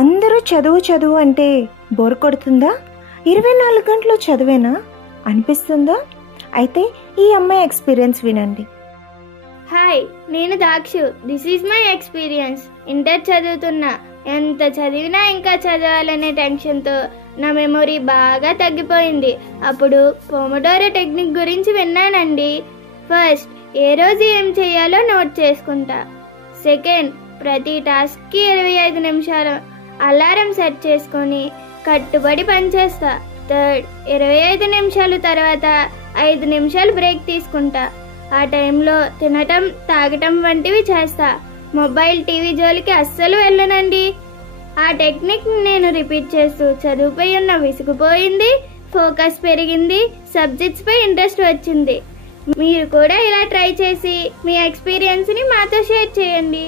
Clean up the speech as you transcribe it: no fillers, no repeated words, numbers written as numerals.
అందరూ చదువు చదువు అంటే బోర్ కొడుతుందా? 24 గంటలు చదివేనా అనిపిస్తుందా? అయితే ఈ అమ్మాయి ఎక్స్పీరియన్స్ వినండి. హాయ్, నేను Dakshu. This is my experience. Inter చదువుతున్నా. ఎంత చదివినా ఇంకా చదవాలనే టెన్షన్తో నా మెమొరీ బాగా తగ్గిపోయింది. అప్పుడు పోమోడోరో టెక్నిక్ గురించి విన్నానండి. ఫస్ట్, ఏ రోజు ఏం చేయాలో నోట్ చేసుకుంటా. సెకండ్, ప్రతి టాస్క్కి 25 నిమిషాలు అలారం సెట్ చేసుకొని కట్టుబడి పనిచేస్తా. థర్డ్, 25 నిమిషాలు తర్వాత 5 నిమిషాలు బ్రేక్ తీసుకుంటా. ఆ టైంలో తినటం, తాగటం వంటివి చేస్తా. మొబైల్, టీవీ జోలికి అస్సలు వెళ్ళనండి. ఆ టెక్నిక్ నేను రిపీట్ చేస్తూ చదువుపై ఉన్న విసుగుపోయింది, ఫోకస్ పెరిగింది, సబ్జెక్ట్స్పై ఇంట్రెస్ట్ వచ్చింది. మీరు కూడా ఇలా ట్రై చేసి మీ ఎక్స్పీరియన్స్ని మాతో షేర్ చేయండి.